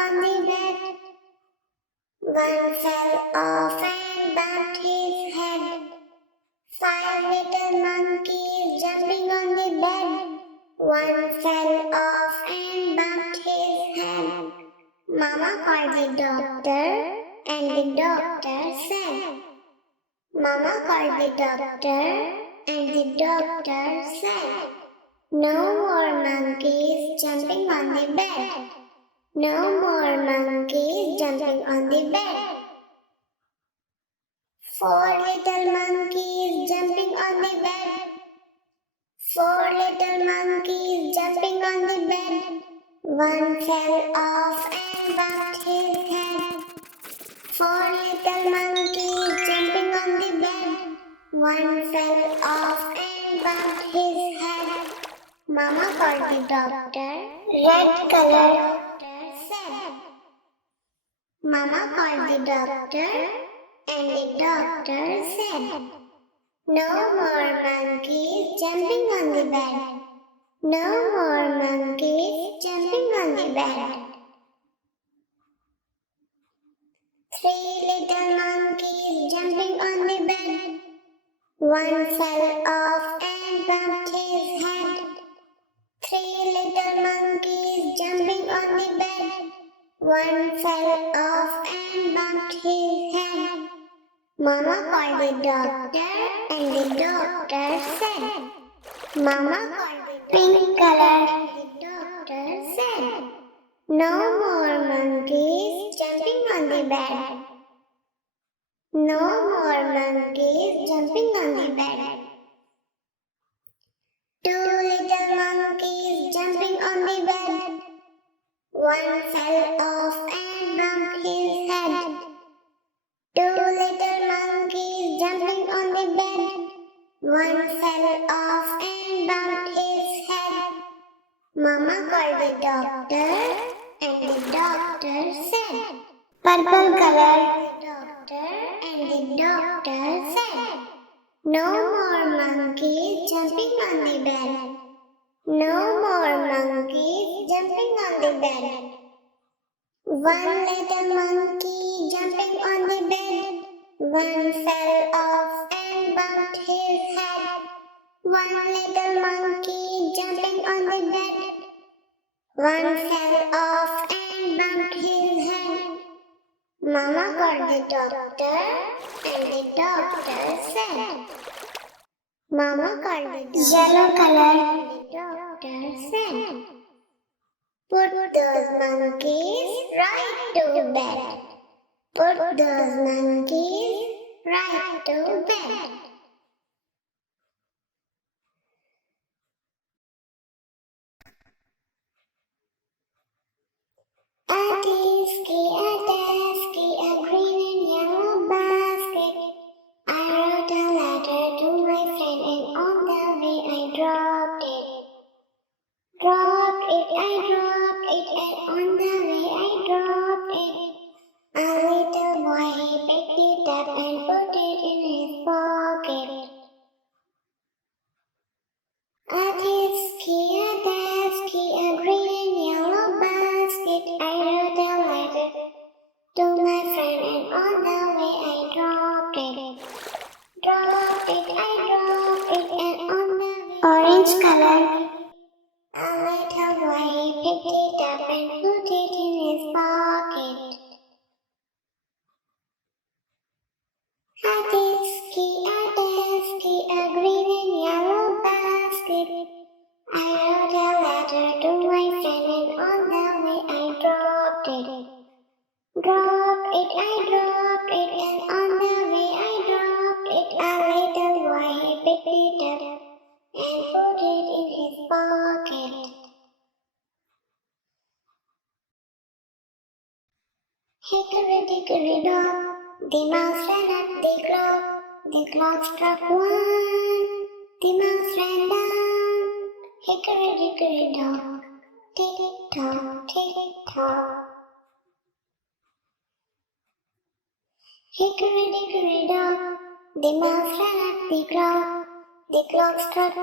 on the bed. One fell off and bumped his head. 5 little monkeys jumping on the bed. One fell off and bumped his head. Mama called the doctor, and the doctor said. Mama called the doctor, and the doctor said, no more monkeys jumping on the bed. No more monkeys jumping on the bed. 4 little monkeys jumping on the bed. 4 little monkeys jumping on the bed. One fell off and bumped his head. 4 little monkeys jumping on the bed. One fell off and bumped his head. Mama called the doctor. Red color. Said. Mama called the doctor, and the doctor said, no more monkeys jumping on the bed. No more monkeys jumping on the bed. 3 little monkeys jumping on the bed. One fell off and bumped his head. 3 little monkeys jumping on the bed. One fell off and bumped his head. Mama called the doctor, and the doctor said. Mama called the pink color, and the doctor said, no more monkeys jumping on the bed. No more monkeys jumping on the bed. 2 little monkeys jumping on the bed. One fell off and bumped his head. 2 little monkeys jumping on the bed. One fell off and bumped his head. Mama called the doctor, and the doctor said, purple color. The doctor, and the doctor said, no more monkeys jumping on the bed. No more monkeys jumping on the bed. 1 little monkey jumping on the bed. One fell off and bumped his head. 1 little monkey jumping on the bed. One fell off and bumped his head. Mama called the doctor, and the doctor said. Mama called the yellow color, and the doctor said, put those monkeys right to bed. Put those monkeys right to bed. A Tisket A Tasket, a green and yellow basket. I wrote a letter to my friend, and on the way I dropped it. Dropped it, I dropped it, and on the way I dropped it. A little boy, he picked it up and put it in his pocket. A Tisket A Tasket, a green and yellow basket. I wrote a letter to my friend, and on the way I dropped it. Dropped it, I dropped it, and on the way orange color. A little boy, he picked it up and put it in his pocket. A Tisket A Tasket, a green and yellow basket. I wrote a letter to my friend, and on the way I dropped it. Dropped it, I dropped it, and on the way I dropped it. A little boy, he picked it up and put it in his pocket. Hickory dickory dock, the mouse ran up the clock. The clock struck 1, the mouse ran down. Hickory dickory dock, tick-tock, tick-tock. Hickory dickory dock, the mouse ran up the clock. The clock struck 2,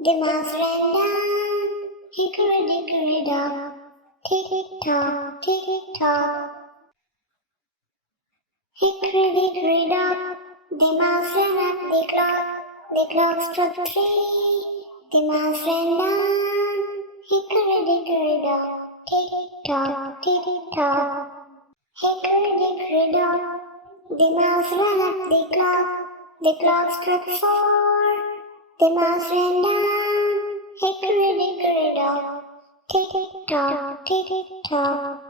the mouse ran down. Hickory dickory dock, tick-tock, tick-tock. Hickory dickory dock, the mouse ran up the clock struck 3, the mouse ran down. Hickory dickory dock, tick-tock, tick-tock. Hickory dickory dock, the mouse ran up the clock struck 4, the mouse ran down. Hickory dickory dock, tick-tock, tick-tock.